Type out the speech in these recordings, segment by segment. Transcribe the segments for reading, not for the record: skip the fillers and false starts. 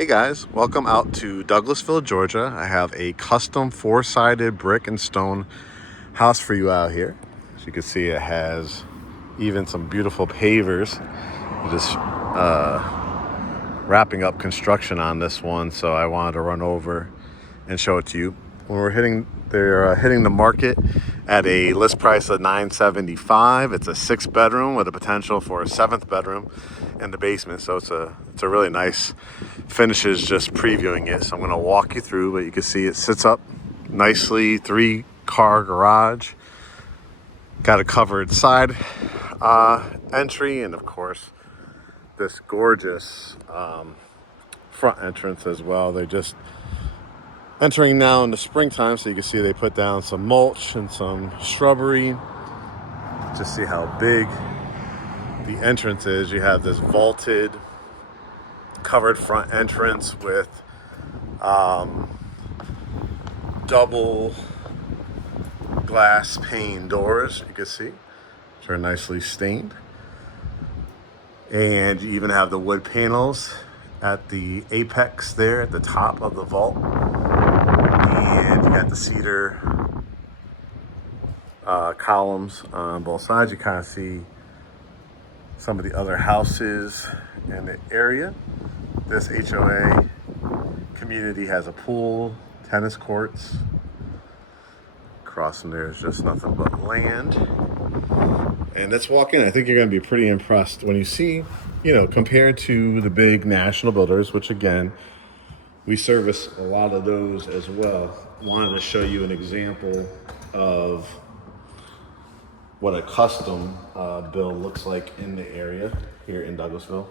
Hey guys, welcome out to Douglasville, Georgia. I have a custom four-sided brick and stone house for you out here. As you can see, it has even some beautiful pavers. Just wrapping up construction on this one, so I wanted to run over and show it to you. They're hitting the market at a list price of $975. It's a 6-bedroom with a potential for a 7th bedroom in the basement. So it's a really nice finishes. Just previewing it, so I'm going to walk you through. But you can see it sits up nicely, 3-car garage. Got a covered side entry, and of course this gorgeous front entrance as well. They're just entering now in the springtime, so you can see they put down some mulch and some shrubbery. Just see how big the entrance is. You have this vaulted covered front entrance with double glass pane doors, you can see, which are nicely stained. And you even have the wood panels at the apex there at the top of the vault. And you got the cedar columns on both sides. You kind of see some of the other houses in the area. This HOA community has a pool, tennis courts. Across from there is just nothing but land. And let's walk in. I think you're going to be pretty impressed when you see, compared to the big national builders, which again, we service a lot of those as well. Wanted to show you an example of what a custom build looks like in the area here in Douglasville.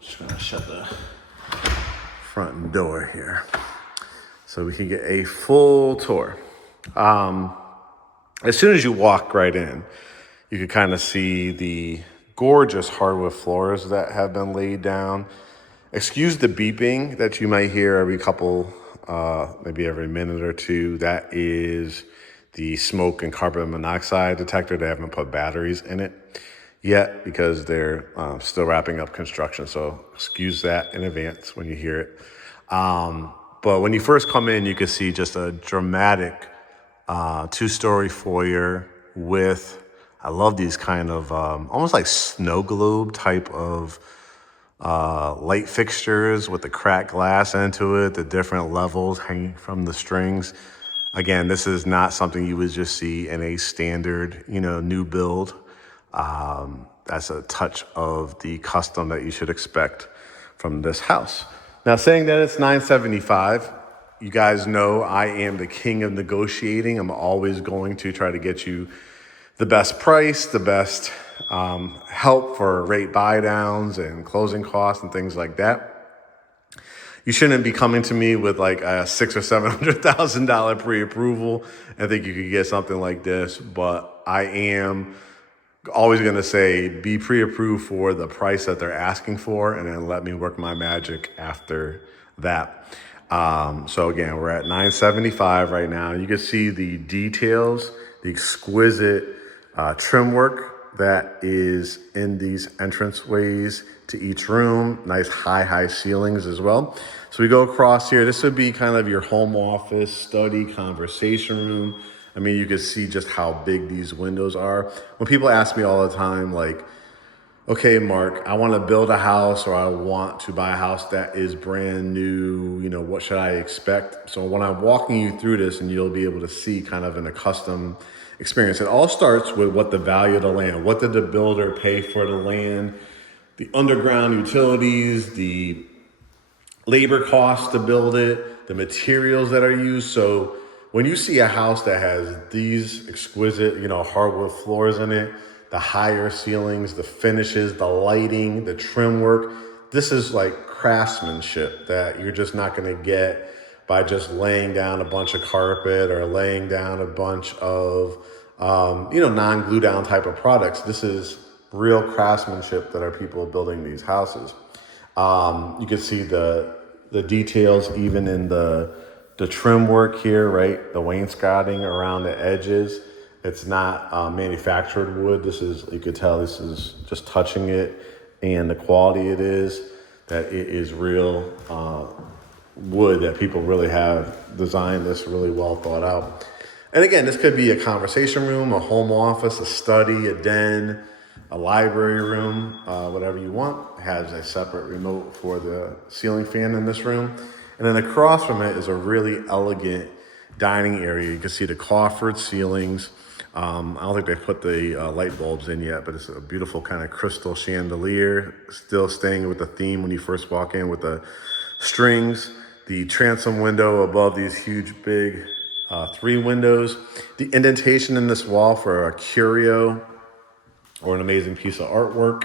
Just gonna shut the front door here so we can get a full tour. As soon as you walk right in, you can kind of see the gorgeous hardwood floors that have been laid down. Excuse the beeping that you might hear every couple, maybe every minute or two. That is the smoke and carbon monoxide detector. They haven't put batteries in it yet because they're still wrapping up construction. So excuse that in advance when you hear it. But when you first come in, you can see just a dramatic 2-story foyer with, I love these kind of almost like snow globe type of light fixtures with the cracked glass into it, the different levels hanging from the strings. Again, this is not something you would just see in a standard, new build. That's a touch of the custom that you should expect from this house. Now, saying that it's $975, you guys know I am the king of negotiating. I'm always going to try to get you the best price, the best help for rate buy downs and closing costs and things like that. You shouldn't be coming to me with like a $600,000 or $700,000 pre-approval. I think you could get something like this, but I am always going to say be pre-approved for the price that they're asking for, and then let me work my magic after that. So again, we're at $975 right now. You can see the details, the exquisite trim work that is in these entranceways to each room. Nice high ceilings as well. So we go across here. This would be kind of your home office, study, conversation room. I mean, you can see just how big these windows are. When people ask me all the time, like, okay, Mark, I want to build a house or I want to buy a house that is brand new, what should I expect? So when I'm walking you through this, and you'll be able to see kind of in a custom experience, it all starts with what the value of the land, what did the builder pay for the land, the underground utilities, the labor costs to build it, the materials that are used. So when you see a house that has these exquisite, hardwood floors in it, the higher ceilings, the finishes, the lighting, the trim work, this is like craftsmanship that you're just not going to get by just laying down a bunch of carpet or laying down a bunch of, non-glue down type of products. This is real craftsmanship that are people building these houses. You can see the details even in the trim work here, right? The wainscoting around the edges. It's not manufactured wood. This is, you could tell this is just touching it and the quality it is. that it is real wood, that people really have designed this really well thought out. And again, this could be a conversation room, a home office, a study, a den, a library room, whatever you want. It has a separate remote for the ceiling fan in this room. And then across from it is a really elegant dining area. You can see the coffered ceilings. I don't think they put the light bulbs in yet, but it's a beautiful kind of crystal chandelier, still staying with the theme when you first walk in with the strings. The transom window above these huge big 3 windows. The indentation in this wall for a curio or an amazing piece of artwork.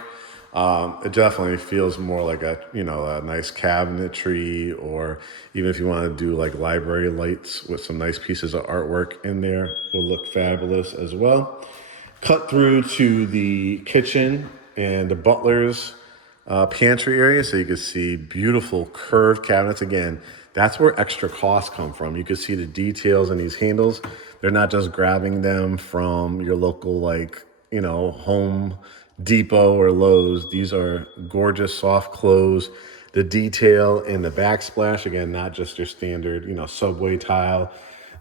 It definitely feels more like a nice cabinetry, or even if you want to do like library lights with some nice pieces of artwork in there, will look fabulous as well. Cut through to the kitchen and the butler's pantry area, so you can see beautiful curved cabinets. Again, that's where extra costs come from. You can see the details in these handles. They're not just grabbing them from your local Home Depot or Lowe's. These are gorgeous soft close. The detail in the backsplash, again, not just your standard subway tile.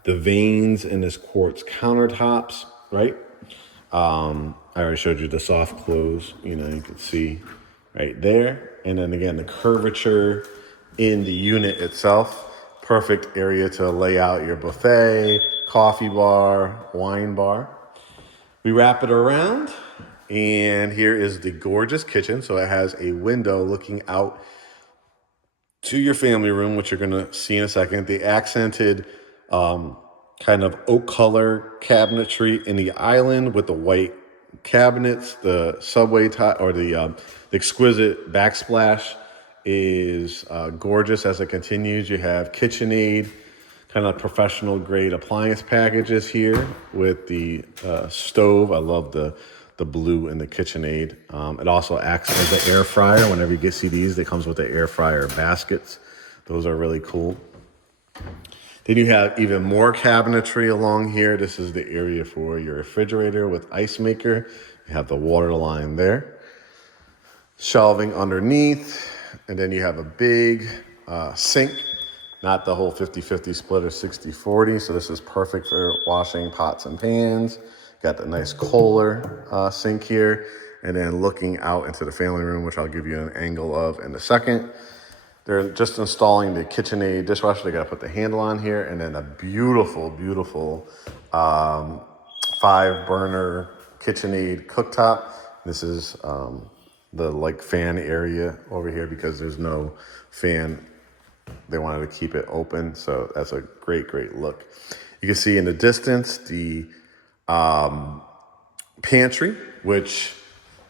The veins in this quartz countertops, right? I already showed you the soft close, you can see right there. And then again, the curvature in the unit itself. Perfect area to lay out your buffet, coffee bar, wine bar. We wrap it around, and here is the gorgeous kitchen. So it has a window looking out to your family room, which you're gonna see in a second. The accented kind of oak color cabinetry in the island with the white cabinets. The subway or the exquisite backsplash is gorgeous as it continues. You have KitchenAid, kind of professional grade appliance packages here with the stove. I love the blue in the KitchenAid. It also acts as an air fryer. Whenever you see these, they comes with the air fryer baskets. Those are really cool. Then you have even more cabinetry along here. This is the area for your refrigerator with ice maker. You have the water line there. Shelving underneath. And then you have a big sink, not the whole 50-50 split or 60-40. So this is perfect for washing pots and pans. Got the nice Kohler sink here. And then looking out into the family room, which I'll give you an angle of in a second. They're just installing the KitchenAid dishwasher. They got to put the handle on here. And then a beautiful, beautiful 5-burner KitchenAid cooktop. This is the fan area over here because there's no fan. They wanted to keep it open. So that's a great, great look. You can see in the distance the pantry, which,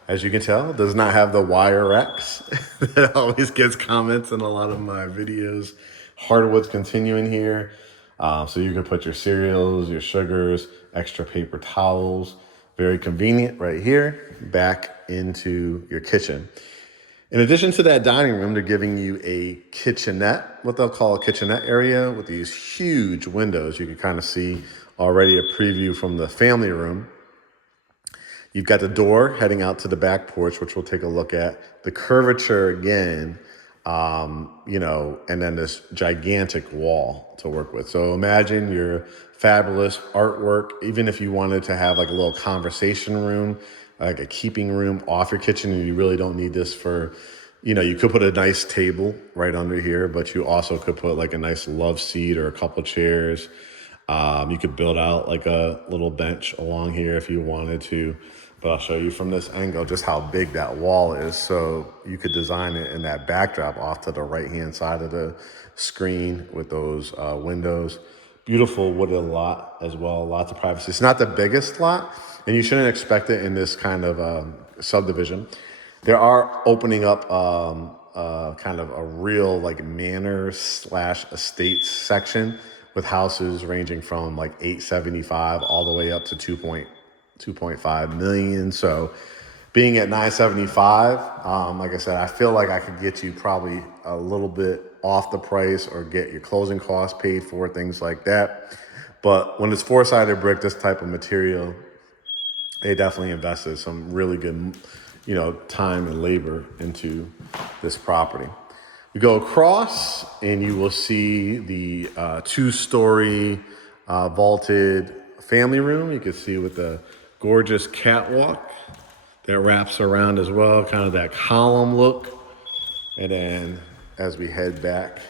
as you can tell, does not have the wire racks. That always gets comments in a lot of my videos. Hardwood's continuing here. So you can put your cereals, your sugars, extra paper towels. Very convenient right here, back into your kitchen. In addition to that dining room, they're giving you a kitchenette, what they'll call a kitchenette area with these huge windows. You can kind of see already a preview from the family room. You've got the door heading out to the back porch, which we'll take a look at. The curvature again, and then this gigantic wall to work with. So imagine your fabulous artwork, even if you wanted to have like a little conversation room, like a keeping room off your kitchen, and you really don't need this for, you could put a nice table right under here, but you also could put like a nice love seat or a couple chairs. You could build out like a little bench along here if you wanted to, but I'll show you from this angle just how big that wall is. So you could design it in that backdrop off to the right-hand side of the screen with those windows. Beautiful wooded lot as well, lots of privacy. It's not the biggest lot, and you shouldn't expect it in this kind of subdivision. There are opening up kind of a real like manor/estates section with houses ranging from like 875 all the way up to 2.5 million. So being at 975, like I said, I feel like I could get you probably a little bit off the price or get your closing costs paid for, things like that. But when it's 4-sided brick, this type of material, they definitely invested some really good, time and labor into this property. You go across and you will see the two-story vaulted family room. You can see with the gorgeous catwalk that wraps around as well, kind of that column look. And then as we head back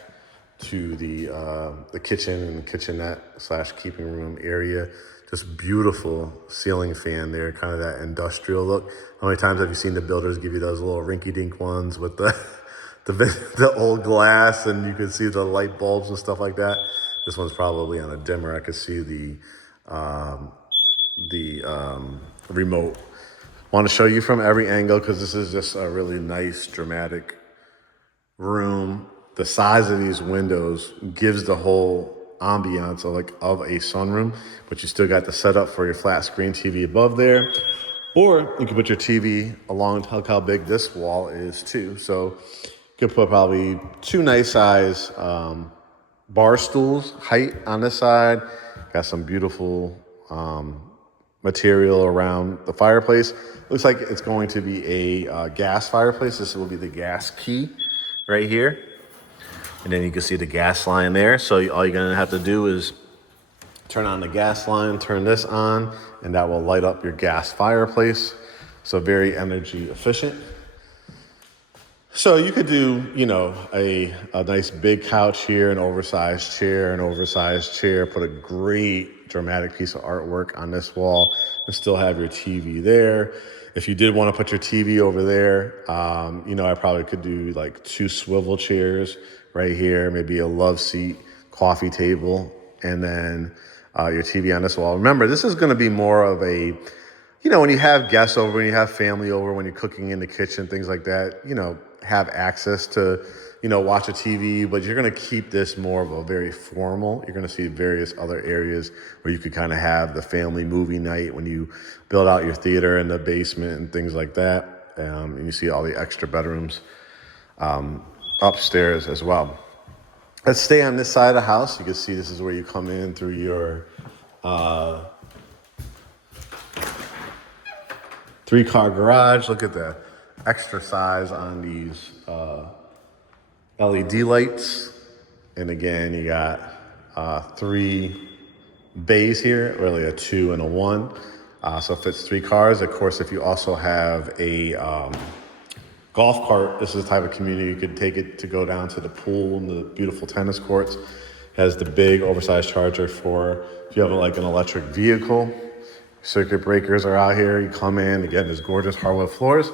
to the kitchen and kitchenette slash keeping room area, just beautiful ceiling fan there, kind of that industrial look. How many times have you seen the builders give you those little rinky-dink ones with the the old glass and you can see the light bulbs and stuff like that? This one's probably on a dimmer. I could see the remote. Want to show you from every angle because this is just a really nice, dramatic room. The size of these windows gives the whole ambiance of a sunroom, but you still got the setup for your flat screen TV above there. Or you can put your TV along. Look how big this wall is too. So you could put probably two nice size bar stools height on this side. Got some beautiful material around the fireplace. Looks like it's going to be a gas fireplace. This will be the gas key right here. And then you can see the gas line there. So all you're gonna have to do is turn on the gas line, turn this on, and that will light up your gas fireplace. So very energy efficient. So you could do, a nice big couch here, an oversized chair, put a great dramatic piece of artwork on this wall and still have your TV there. If you did want to put your TV over there, I probably could do like two swivel chairs right here, maybe a love seat, coffee table, and then your TV on this wall. Remember, this is going to be more of a, when you have guests over, when you have family over, when you're cooking in the kitchen, things like that, have access to, watch a TV, but you're going to keep this more of a very formal. You're going to see various other areas where you could kind of have the family movie night when you build out your theater in the basement and things like that. And you see all the extra bedrooms upstairs as well. Let's stay on this side of the house. You can see this is where you come in through your 3-car garage. Look at the extra size on these LED lights. And again, you got 3 bays here, really a 2 and a 1. So it fits 3 cars. Of course, if you also have a golf cart, this is the type of community you could take it to go down to the pool and the beautiful tennis courts. Has the big oversized charger for if you have like an electric vehicle. Circuit breakers are out here. You come in, again, there's gorgeous hardwood floors.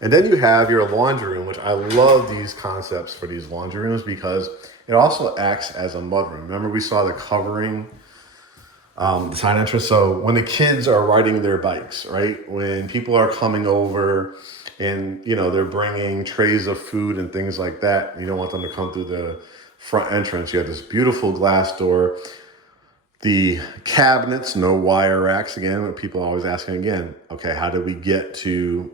And then you have your laundry room, which I love these concepts for these laundry rooms because it also acts as a mudroom. Remember we saw the covering, the side entrance. So when the kids are riding their bikes, right? When people are coming over and, they're bringing trays of food and things like that, you don't want them to come through the front entrance. You have this beautiful glass door. The cabinets, no wire racks. Again, what people are always asking again, okay, how did we get to,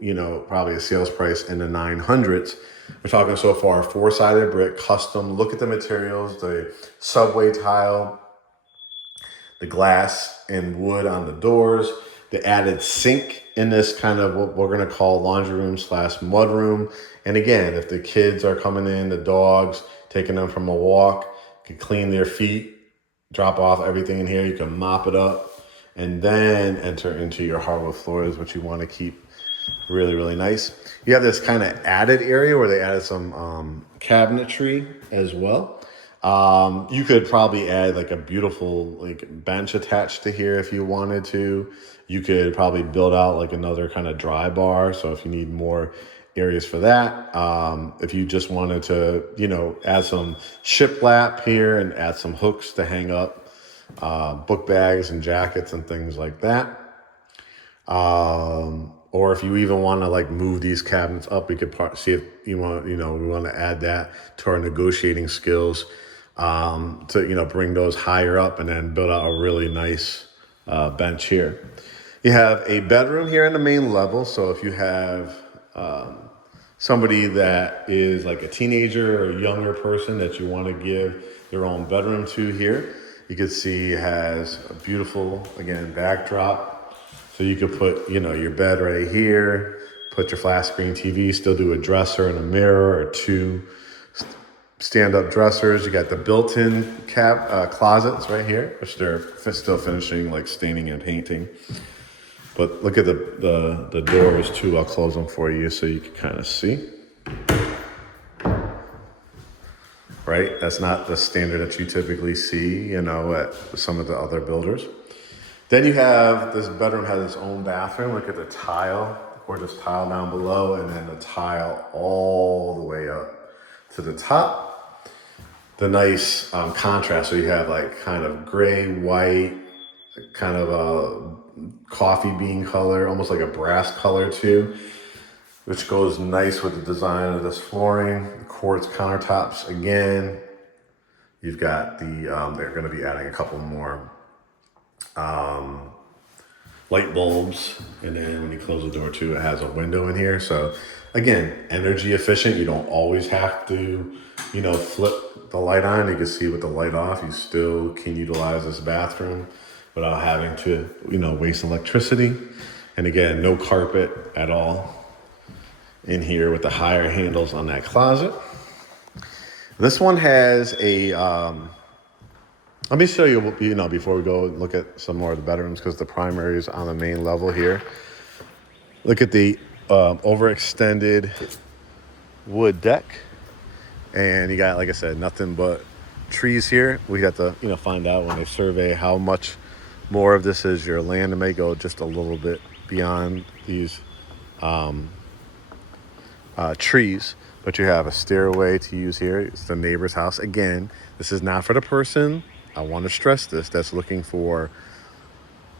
probably a sales price in the 900s? We're talking so far 4-sided brick, custom. Look at the materials, the subway tile, the glass and wood on the doors, the added sink in this kind of what we're going to call laundry room / mudroom. And again, if the kids are coming in, the dogs, taking them from a walk, can clean their feet, drop off everything in here. You can mop it up and then enter into your hardwood floors, which you want to keep really, really nice. You have this kind of added area where they added some cabinetry as well. You could probably add like a beautiful bench attached to here if you wanted to. You could probably build out like another kind of dry bar. So if you need more areas for that. If you just wanted to, add some shiplap here and add some hooks to hang up book bags and jackets and things like that. Or if you even want to move these cabinets up, we could see if you want, we want to add that to our negotiating skills to, bring those higher up and then build out a really nice bench here. You have a bedroom here in the main level. So if you have somebody that is like a teenager or a younger person that you want to give their own bedroom to here, you can see it has a beautiful, again, backdrop. So you could put, your bed right here, put your flat screen TV, still do a dresser and a mirror or 2 stand-up dressers. You got the built-in closets right here, which they're still finishing, like staining and painting. But look at the doors too. I'll close them for you so you can kind of see. Right? That's not the standard that you typically see, you know, at some of the other builders. Then you have, this bedroom has its own bathroom. Look at the tile, gorgeous tile down below, and then the tile all the way up to the top. The nice contrast, so you have like kind of gray, white, kind of a coffee bean color, almost like a brass color too, which goes nice with the design of this flooring. The quartz countertops again. You've got the, they're going to be adding a couple more light bulbs. And then when you close the door too, it has a window in here. So again, energy efficient. You don't always have to, you know, flip the light on. You can see with the light off, you still can utilize this bathroom without having to, you know, waste electricity. And again, no carpet at all in here with the higher handles on that closet. This one has a, let me show you, you know, before we go look at some more of the bedrooms, because the primary is on the main level here. Look at the overextended wood deck. And you got, like I said, nothing but trees here. We have to, you know, find out when they survey how much more of this is your land. It may go just a little bit beyond these trees. But you have a stairway to use here. It's the neighbor's house. Again, this is not for the person, I want to stress this, that's looking for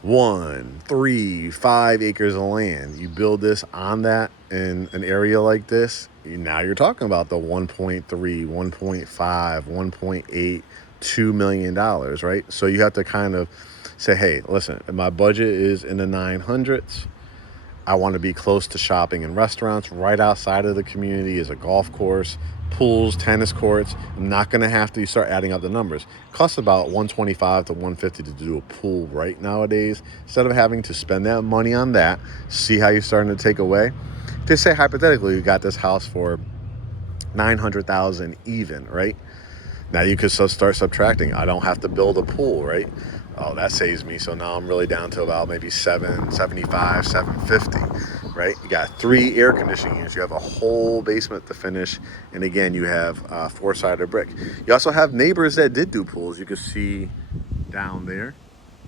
1, 3, 5 acres of land. You build this on that in an area like this, now you're talking about the 1.3, 1.5, 1.8, $2 million, right? So you have to kind of say, hey, listen, my budget is in the 900s. I want to be close to shopping and restaurants. Right outside of the community is a golf course, pools, tennis courts. I'm not going to have to start adding up the numbers. It costs about $125 to $150 to do a pool right nowadays. Instead of having to spend that money on that, see how you're starting to take away. Just say hypothetically, you got this house for $900,000 even, right? Now you could start subtracting. I don't have to build a pool, right? Oh, that saves me. So now I'm really down to about maybe $775, $750, right? You got 3 air conditioning units. You have a whole basement to finish. And again, you have 4-sided brick. You also have neighbors that did do pools. You can see down there.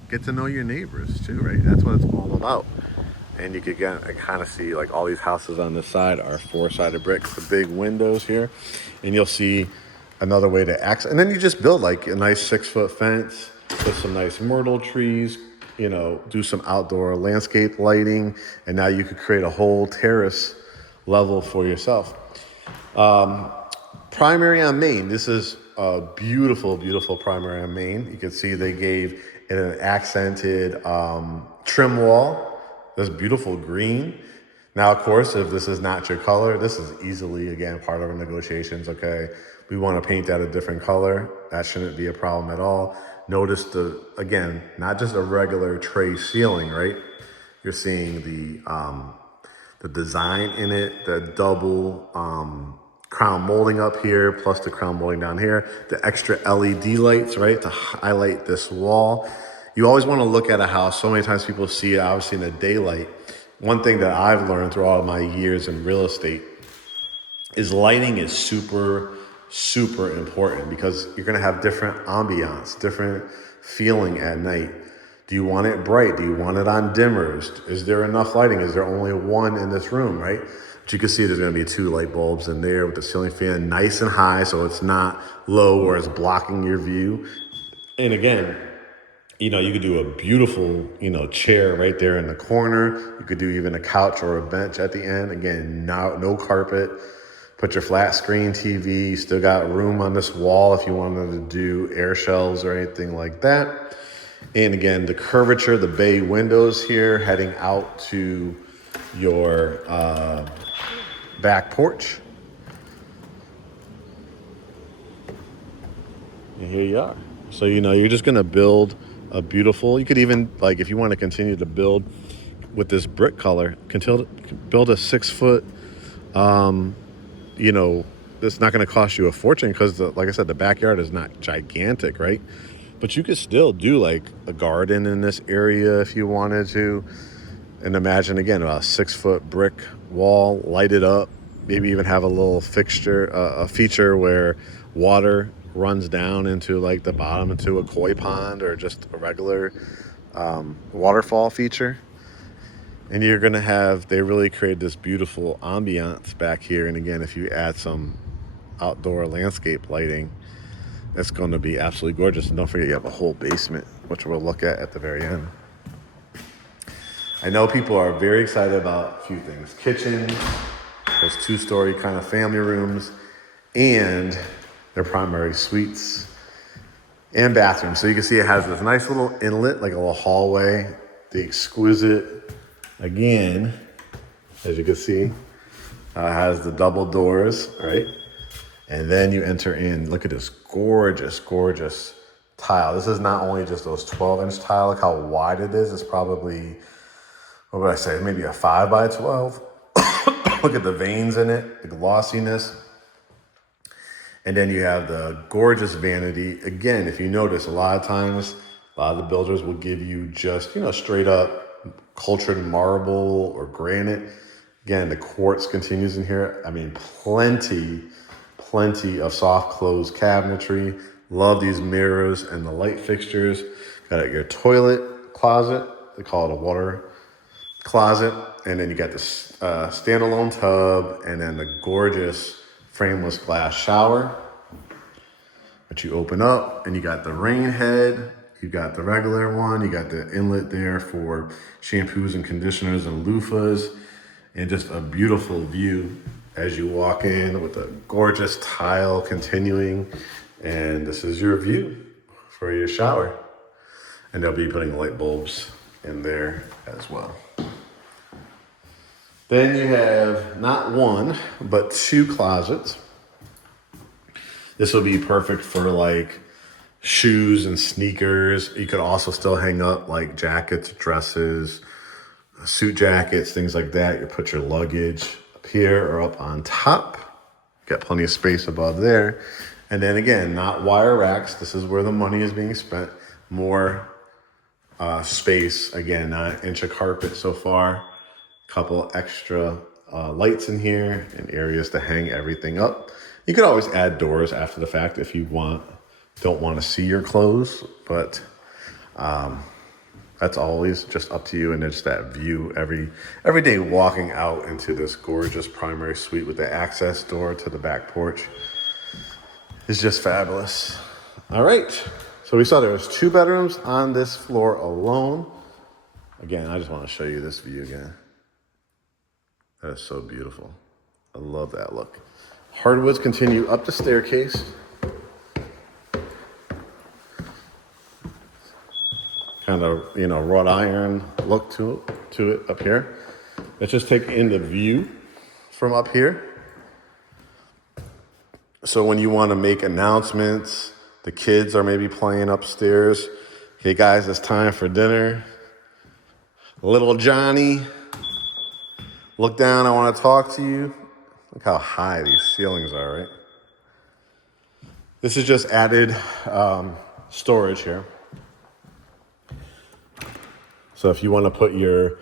Get to know your neighbors too, right? That's what it's all about. And you could kind of see like all these houses on this side are 4-sided brick. The big windows here. And you'll see another way to access. And then you just build like a nice 6-foot fence. Put some nice myrtle trees, you know, do some outdoor landscape lighting, and now you could create a whole terrace level for yourself. Primary on main. This is a beautiful, beautiful primary on main. You can see they gave it an accented trim wall. This beautiful green. Now, of course, if this is not your color, this is easily, again, part of our negotiations, okay? We want to paint that a different color. That shouldn't be a problem at all. Notice again, not just a regular tray ceiling, right? You're seeing the design in it, the double crown molding up here, plus the crown molding down here, the extra LED lights, right, to highlight this wall. You always want to look at a house. So many times people see it, obviously, in the daylight. One thing that I've learned through all of my years in real estate is lighting is super important, because you're going to have different ambiance, different feeling at night. Do you want it bright? Do you want it on dimmers? Is there enough lighting? Is there only one in this room, right? But you can see there's going to be 2 light bulbs in there with the ceiling fan nice and high, so it's not low or it's blocking your view. And again, you know, you could do a beautiful, you know, chair right there in the corner. You could do even a couch or a bench at the end. Again, no carpet. Put your flat screen TV. You still got room on this wall if you wanted to do air shelves or anything like that. And again, the curvature, the bay windows here heading out to your back porch. And here you are. So, you know, you're just going to build a beautiful, you could even, like, if you want to continue to build with this brick color, build a 6-foot, you know, it's not going to cost you a fortune because, like I said, the backyard is not gigantic, right? But you could still do like a garden in this area if you wanted to. And imagine, again, a 6-foot brick wall, light it up, maybe even have a little fixture, a feature where water runs down into like the bottom into a koi pond or just a regular waterfall feature. And you're going to have, they really create this beautiful ambiance back here. And again, if you add some outdoor landscape lighting, it's going to be absolutely gorgeous. And don't forget, you have a whole basement, which we'll look at the very end. I know people are very excited about a few things. Kitchen, those 2-story kind of family rooms, and their primary suites and bathrooms. So you can see it has this nice little inlet, like a little hallway. The Exquisite, again, as you can see, has the double doors, right? And then you enter in, look at this gorgeous, gorgeous tile. This is not only just those 12-inch tile, look how wide it is. It's probably, what would I say, maybe a 5 by 12. Look at the veins in it, the glossiness. And then you have the gorgeous vanity. Again, if you notice, a lot of times, a lot of the builders will give you just, straight up cultured marble or granite. Again, the quartz continues in here. I mean, plenty of soft close cabinetry. Love these mirrors and the light fixtures. Got your toilet closet. They call it a water closet. And then you got this standalone tub and then the gorgeous frameless glass shower that you open up, and you got the rain head. You got the regular one. You got the inlet there for shampoos and conditioners and loofahs, and just a beautiful view as you walk in with a gorgeous tile continuing. And this is your view for your shower. And they'll be putting light bulbs in there as well. Then you have not one, but 2 closets. This will be perfect for like shoes and sneakers. You could also still hang up like jackets, dresses, suit jackets, things like that. You put your luggage up here or up on top. Got plenty of space above there. And then again, not wire racks. This is where the money is being spent. More space. Again, not an inch of carpet so far. Couple extra lights in here and areas to hang everything up. You could always add doors after the fact if you don't want to see your clothes, but that's always just up to you. And it's that view every day walking out into this gorgeous primary suite with the access door to the back porch is just fabulous. All right, so we saw there was 2 bedrooms on this floor alone. Again, I just want to show you this view again. That is so beautiful. I love that look. Hardwoods continue up the staircase. Kind of, wrought iron look to it up here. Let's just take in the view from up here. So when you want to make announcements, the kids are maybe playing upstairs. Hey guys, it's time for dinner. Little Johnny, look down, I want to talk to you. Look how high these ceilings are, right? This is just added storage here. So if you want to put your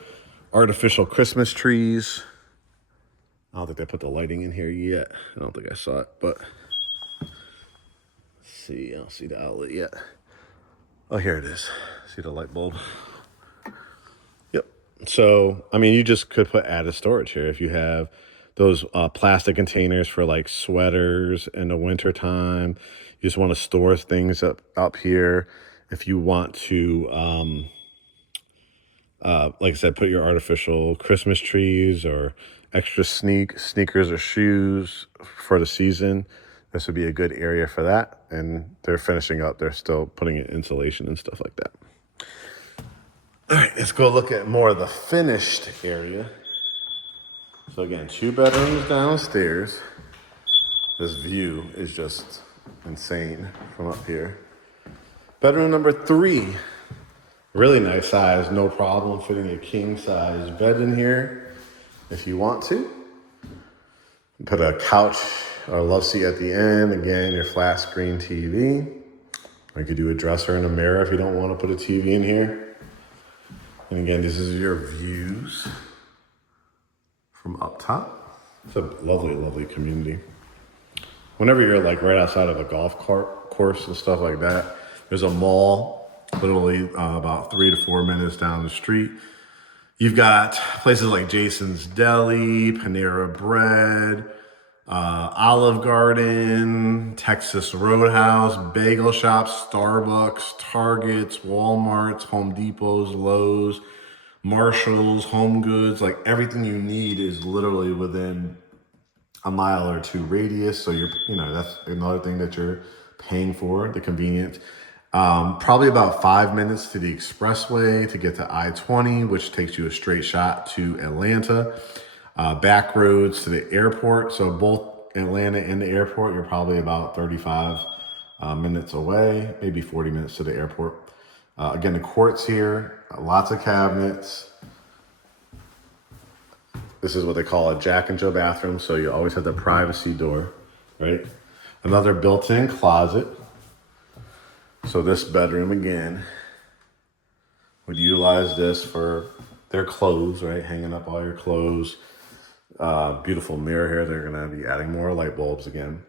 artificial Christmas trees, I don't think they put the lighting in here yet. I don't think I saw it, but let's see, I don't see the outlet yet. Oh, here it is. See the light bulb? Yep. So, I mean, you just could put added storage here. If you have those plastic containers for like sweaters in the winter time, you just want to store things up here. If you want to, like I said, put your artificial Christmas trees or extra sneakers or shoes for the season, this would be a good area for that. And they're finishing up. They're still putting in insulation and stuff like that. All right, let's go look at more of the finished area. So again, 2 bedrooms downstairs. This view is just insane from up here. Bedroom number 3. Really nice size, no problem fitting a king size bed in here if you want to. Put a couch or love seat at the end. Again, your flat screen TV. Or you could do a dresser and a mirror if you don't want to put a TV in here. And again, this is your views from up top. It's a lovely, lovely community. Whenever you're like right outside of a golf course and stuff like that, there's a mall literally about 3 to 4 minutes down the street. You've got places like Jason's Deli, Panera Bread, Olive Garden, Texas Roadhouse, bagel shops, Starbucks, Targets, Walmarts, Home Depots, Lowe's, Marshalls, Home Goods. Like everything you need is literally within a mile or two radius. So that's another thing that you're paying for, the convenience. Probably about 5 minutes to the expressway to get to I-20, which takes you a straight shot to Atlanta. Back roads to the airport. So both Atlanta and the airport, you're probably about 35 minutes away, maybe 40 minutes to the airport. Again, the quartz here, lots of cabinets. This is what they call a Jack and Jill bathroom. So you always have the privacy door, right? Another built-in closet. So this bedroom, again, would utilize this for their clothes, right? Hanging up all your clothes. Beautiful mirror here. They're going to be adding more light bulbs again.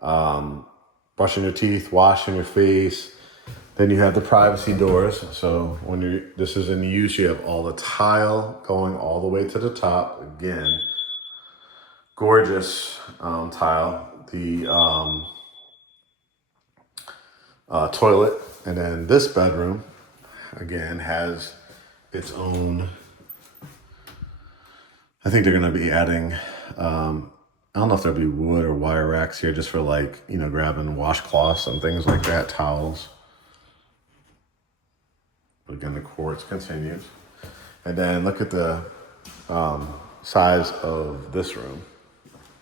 Brushing your teeth, washing your face. Then you have the privacy doors. So when this is in use, you have all the tile going all the way to the top. Again, gorgeous tile. The toilet, and then this bedroom again has its own. I think they're going to be adding I don't know if there'll be wood or wire racks here just for grabbing washcloths and things like that, towels. But again, the quartz continues. And then look at the size of this room.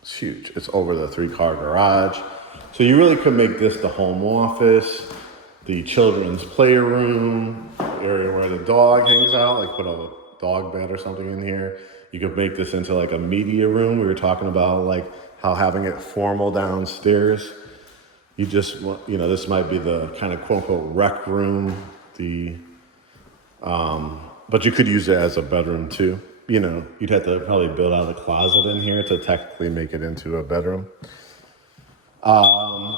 It's huge. It's over the 3-car garage. So you really could make this the home office, the children's playroom, area where the dog hangs out, like put a dog bed or something in here. You could make this into like a media room. We were talking about like how having it formal downstairs. You just, this might be the kind of quote unquote rec room, but you could use it as a bedroom too. You'd have to probably build out a closet in here to technically make it into a bedroom.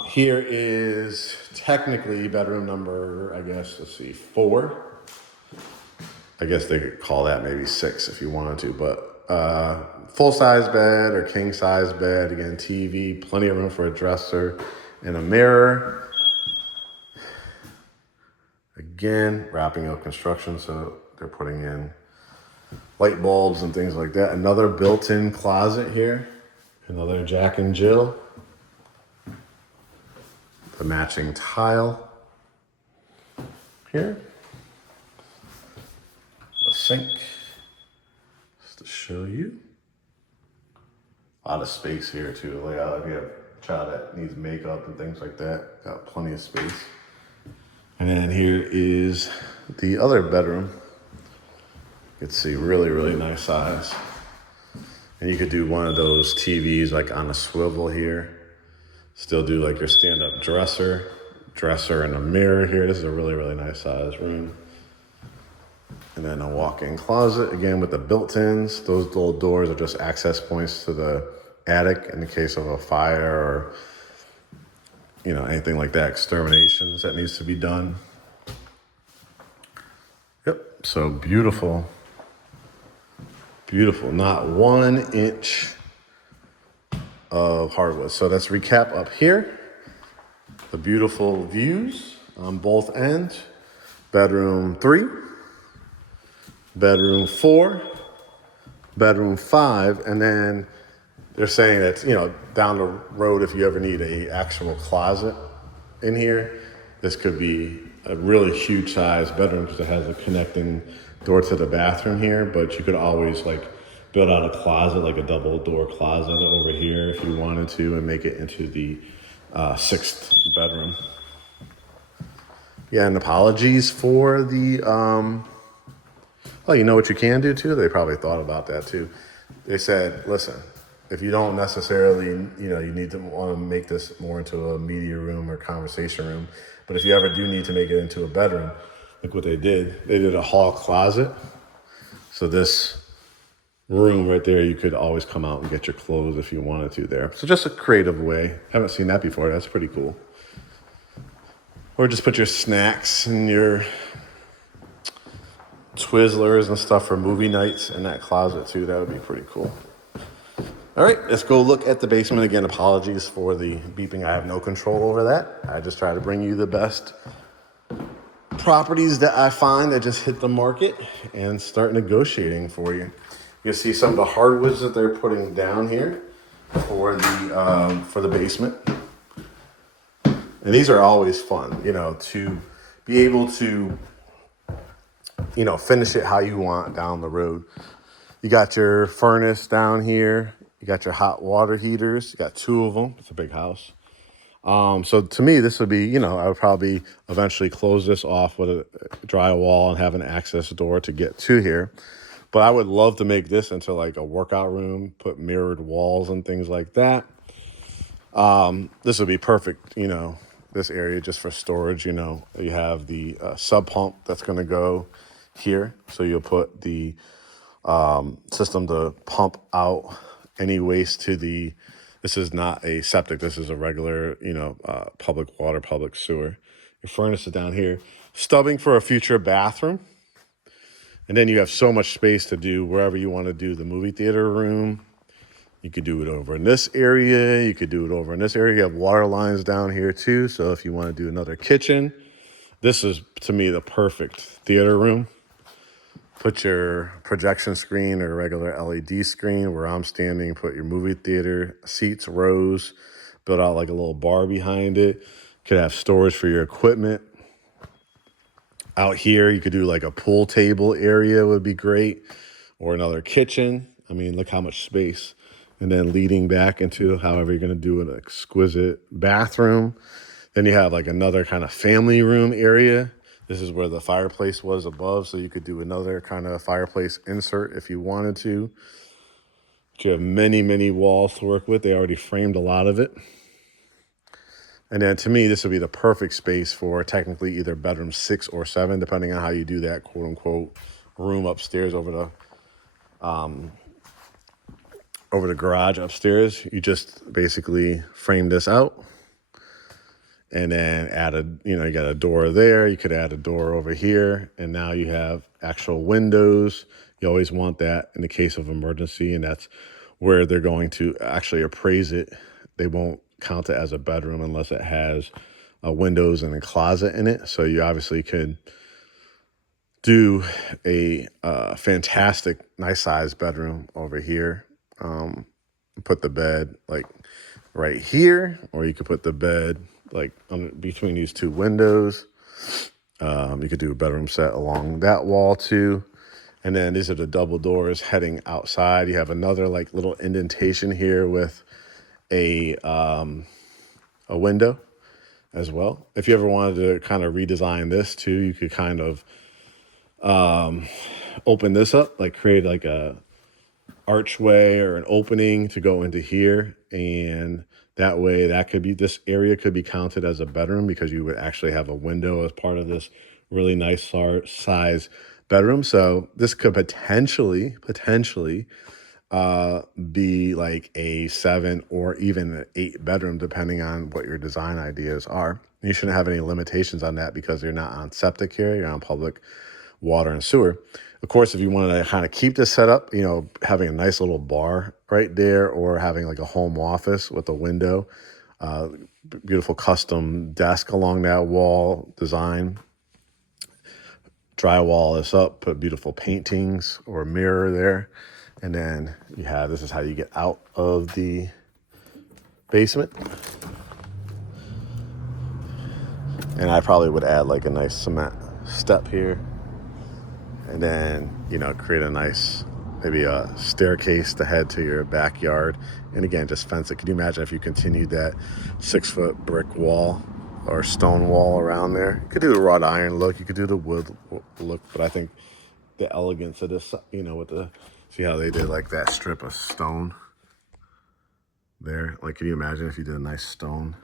Here is technically bedroom number, 4. I guess they could call that maybe 6 if you wanted to, but full-size bed or king-size bed. Again, TV, plenty of room for a dresser and a mirror. Again, wrapping up construction, so they're putting in light bulbs and things like that. Another built-in closet here. Another Jack and Jill. The matching tile here. The sink, just to show you. A lot of space here too to lay out. If you have a child that needs makeup and things like that, got plenty of space. And then here is the other bedroom. You can see really, really nice size. And you could do one of those TVs like on a swivel here. Still do like your stand-up dresser and a mirror here. This is a really, really nice size room. And then a walk-in closet, again with the built-ins. Those little doors are just access points to the attic in the case of a fire or, anything like that, exterminations that needs to be done. Yep, so beautiful. Beautiful, not 1 inch of hardwood. So let's recap up here. The beautiful views on both ends. Bedroom 3, bedroom 4, bedroom 5, and then they're saying that, down the road, if you ever need a actual closet in here, this could be a really huge size bedroom because it has a connecting door to the bathroom here, but you could always build out a closet, like a double door closet over here if you wanted to, and make it into the 6th bedroom. Yeah, and apologies for the, well, you know what you can do too? They probably thought about that too. They said, listen, if you don't necessarily, you need to want to make this more into a media room or conversation room. But if you ever do need to make it into a bedroom, look what they did a hall closet. So this room right there, you could always come out and get your clothes if you wanted to there. So just a creative way. Haven't seen that before. That's pretty cool. Or just put your snacks and your Twizzlers and stuff for movie nights in that closet too. That would be pretty cool. All right, let's go look at the basement. Again, apologies for the beeping. I have no control over that. I just try to bring you the best properties that I find that just hit the market and start negotiating for you. You see some of the hardwoods that they're putting down here for the basement. And these are always fun, to be able to, finish it how you want down the road. You got your furnace down here. You got your hot water heaters. You got 2 of them. It's a big house. So to me, this would be, I would probably eventually close this off with a drywall and have an access door to get to here. But I would love to make this into like a workout room, put mirrored walls and things like that. This would be perfect, this area just for storage. You have the sub pump that's going to go here. So you'll put the system to pump out any waste to this is not a septic. This is a regular, public water, public sewer. Your furnace is down here. Stubbing for a future bathroom. And then you have so much space to do wherever you want to do the movie theater room. You could do it over in this area. You could do it over in this area. You have water lines down here too. So if you want to do another kitchen, this is, to me, the perfect theater room. Put your projection screen or regular LED screen where I'm standing. Put your movie theater seats, rows. Build out like a little bar behind it. Could have storage for your equipment. Out here, you could do like a pool table area would be great. Or another kitchen. I mean, look how much space. And then leading back into however you're going to do an exquisite bathroom. Then you have like another kind of family room area. This is where the fireplace was above, so you could do another kind of fireplace insert if you wanted to. But you have many, many walls to work with. They already framed a lot of it. And then to me, this would be the perfect space for technically either bedroom 6 or 7, depending on how you do that quote unquote room upstairs over the garage upstairs. You just basically frame this out and then you got a door there. You could add a door over here. And now you have actual windows. You always want that in the case of emergency. And that's where they're going to actually appraise it. They won't count it as a bedroom unless it has windows and a closet in it. So you obviously could do a fantastic, nice sized bedroom over here. Put the bed like right here, or you could put the bed like between these 2 windows. You could do a bedroom set along that wall too. And then these are the double doors heading outside. You have another like little indentation here with a window as well. If you ever wanted to kind of redesign this too, you could kind of open this up, like create like a archway or an opening to go into here. And that way this area could be counted as a bedroom because you would actually have a window as part of this really nice size bedroom. So this could potentially be like a 7 or even an 8 bedroom, depending on what your design ideas are. You shouldn't have any limitations on that because you're not on septic here, you're on public water and sewer. Of course, if you want to kind of keep this set up, having a nice little bar right there or having like a home office with a window, beautiful custom desk along that wall design. Drywall this up, put beautiful paintings or a mirror there. And then this is how you get out of the basement. And I probably would add like a nice cement step here. And then, create a nice, maybe a staircase to head to your backyard. And again, just fence it. Can you imagine if you continued that 6-foot brick wall or stone wall around there? You could do the wrought iron look. You could do the wood look. But I think the elegance of this, see how they did like that strip of stone there. Like, can you imagine if you did a nice stone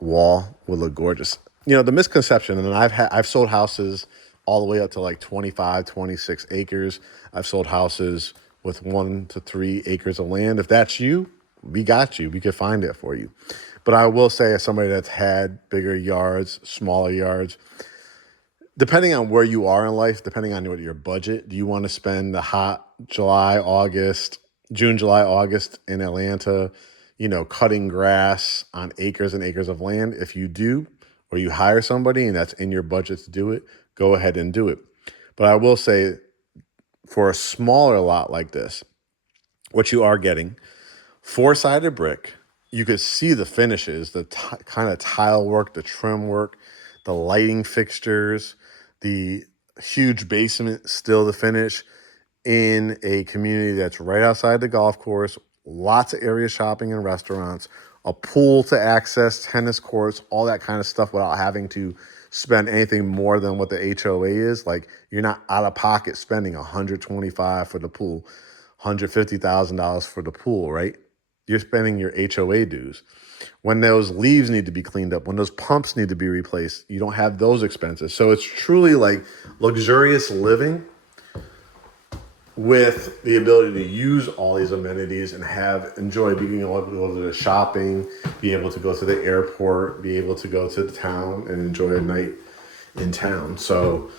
wall? Would look gorgeous. You know, the misconception, and I've sold houses all the way up to like 25, 26 acres. I've sold houses with 1 to 3 acres of land. If that's you, we got you. We could find it for you. But I will say, as somebody that's had bigger yards, smaller yards, depending on where you are in life, depending on what your budget, do you want to spend the hot June, July, August in Atlanta, you know, cutting grass on acres and acres of land? If you do, or you hire somebody and that's in your budget to do it, go ahead and do it. But I will say, for a smaller lot like this, what you are getting, 4-sided brick, you could see the finishes, the kind of tile work, the trim work, the lighting fixtures, the huge basement still to finish in a community that's right outside the golf course, lots of area shopping and restaurants, a pool to access, tennis courts, all that kind of stuff without having to spend anything more than what the HOA is. Like, you're not out of pocket spending $125 for the pool, $150,000 for the pool, right? You're spending your HOA dues. When those leaves need to be cleaned up, when those pumps need to be replaced, you don't have those expenses. So it's truly like luxurious living with the ability to use all these amenities and enjoy being able to go to the shopping, be able to go to the airport, be able to go to the town and enjoy a night in town. So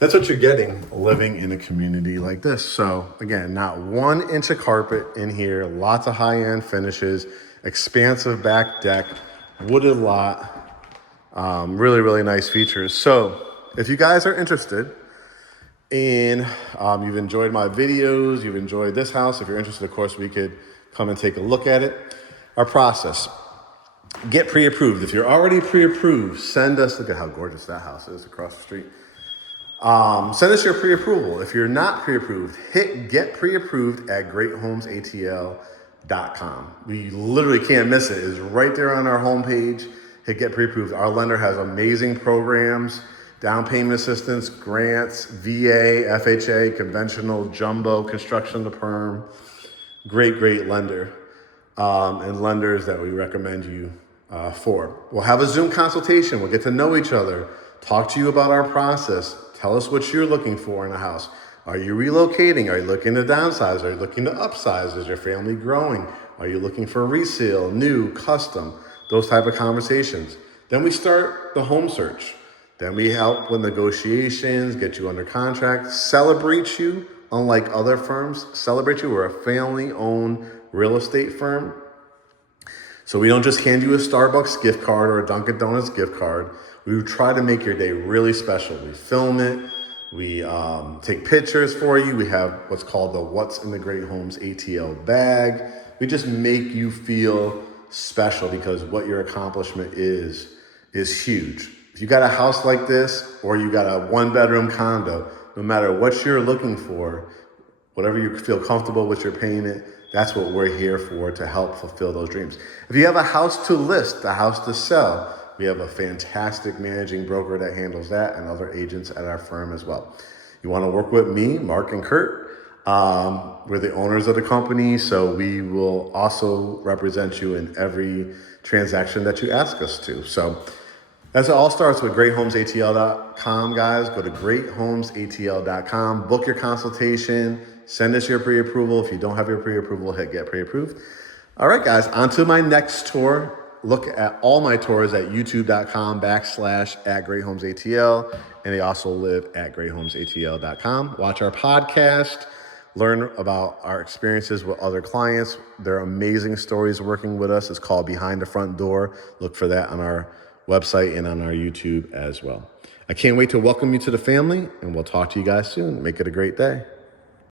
that's what you're getting living in a community like this. So again, not 1 inch of carpet in here, lots of high-end finishes, expansive back deck, wooded lot, really, really nice features. So if you guys are interested in, you've enjoyed my videos, you've enjoyed this house, if you're interested, of course, we could come and take a look at it. Our process: get pre-approved. If you're already pre-approved, send us, look at how gorgeous that house is across the street. Send us your pre-approval. If you're not pre-approved, hit get pre-approved at greathomesatl.com. We literally can't miss it. It's right there on our homepage. Hit get pre-approved. Our lender has amazing programs, down payment assistance, grants, VA, FHA, conventional, jumbo, construction to perm. Great, great lender, and lenders that we recommend you for. We'll have a Zoom consultation. We'll get to know each other, talk to you about our process. Tell us what you're looking for in a house. Are you relocating? Are you looking to downsize? Are you looking to upsize? Is your family growing? Are you looking for resale, new, custom? Those type of conversations. Then we start the home search. Then we help with negotiations, get you under contract, celebrate you. Unlike other firms, celebrate you. We're a family-owned real estate firm. So we don't just hand you a Starbucks gift card or a Dunkin' Donuts gift card. We try to make your day really special. We film it. We take pictures for you. We have what's called the What's in the Great Homes ATL bag. We just make you feel special because what your accomplishment is huge. If you got a house like this or you got a 1-bedroom condo, no matter what you're looking for, whatever you feel comfortable with your payment, that's what we're here for, to help fulfill those dreams. If you have a house to list, a house to sell, we have a fantastic managing broker that handles that and other agents at our firm as well. You want to work with me, Mark and Kurt, we're the owners of the company, so we will also represent you in every transaction that you ask us to. So that's, it all starts with greathomesatl.com, guys. Go to greathomesatl.com, book your consultation, send us your pre-approval. If you don't have your pre-approval, hit get pre-approved. All right, guys, on to my next tour. Look at all my tours at youtube.com/@greathomesatl, and they also live at greathomesatl.com. Watch our podcast, learn about our experiences with other clients. They're amazing stories working with us. It's called Behind the Front Door. Look for that on our website and on our YouTube as well. I can't wait to welcome you to the family, and we'll talk to you guys soon. Make it a great day.